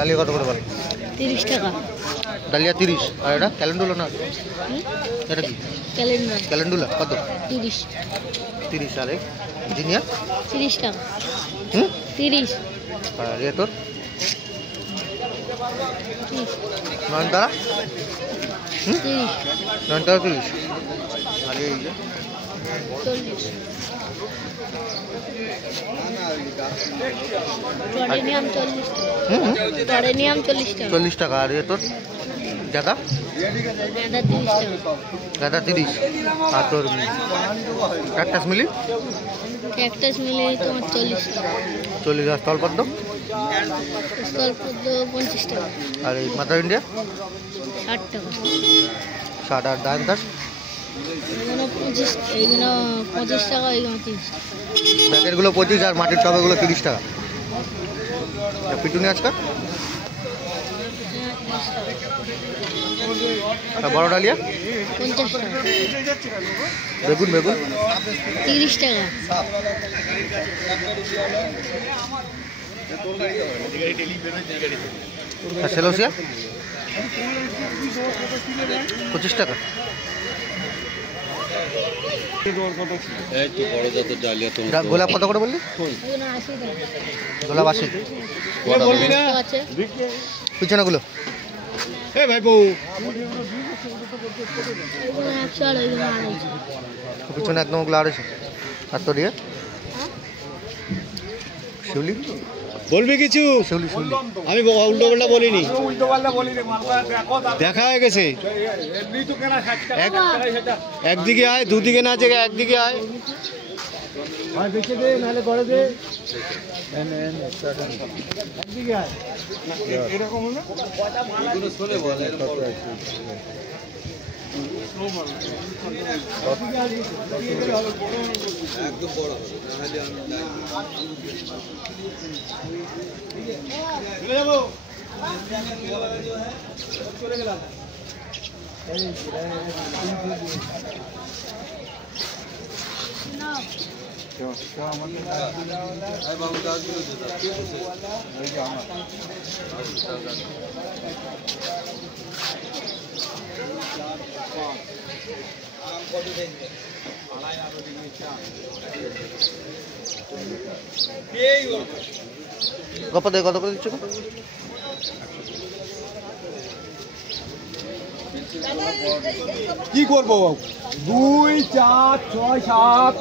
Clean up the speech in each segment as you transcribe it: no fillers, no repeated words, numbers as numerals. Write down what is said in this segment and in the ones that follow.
Dahlia কত করে বলে? 30 টাকা। ডালিয়া 30। আর এটা ক্যালেন্ডুলা না? এটা কি? ক্যালেন্ডুলা কত? 30। আর জিনিয়া 30 টাকা। 30। আর এ তোর নয়নতারা? 30। নয়নতারা 30। আর এই যে 40। টরেনিয়াম 40 টাকা। টরেনিয়াম 40 টাকা। 40 টাকা। আর এ তোর গাঁদা? গাঁদা 30 টাকা। গাঁদা 30। আর তোর ক্যাকটাস মিলি? ক্যাকটাস মিলে তোমার 40 টাকা। 40। আর স্থলপদ্ম? স্থলপদ্ম 50 টাকা। আর এই মাদার ইন্ডিয়া? 60 টাকা। 60। আর ডায়ন্তাস? এগুলো 25। এইগুলো 25 টাকা। এইগুলো 30 টাকা। প্যাকেটগুলো 25 আর মাটির টবেগুলো 30 টাকা। আর পিটুনি আজকাল? আর বড় ডালিয়া? 50 টাকা। বেগুন? 30 টাকা। আর সেলোসিয়া? 25 টাকা। গোলাপ কত করে বললি? এগুলো 80 টাকা। গোলাপ 80। আছে পিছনেগুলো? এগুলো 100 আর এগুলো 250। পিছনে একদম ওগুলো 250। আর তোর ইয়ে শিউলি? বলবি কিছু? শিউলি আমি উল্টো পাল্টা বলিনি, দেখা হয়ে গেছে। একদিকে আয়, দুদিকে না, একদিকে আয়। গপ্পা দিয়ে কত করে দিচ্ছ? কি করবো? 2, 4, 6, 7,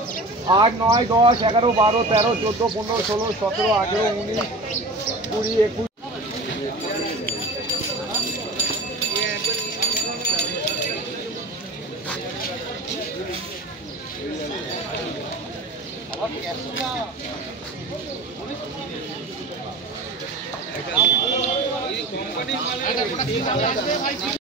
8, 9, 10, 11, 12, 13, 14, 15, 16, 17, 18, 19, 20, 21।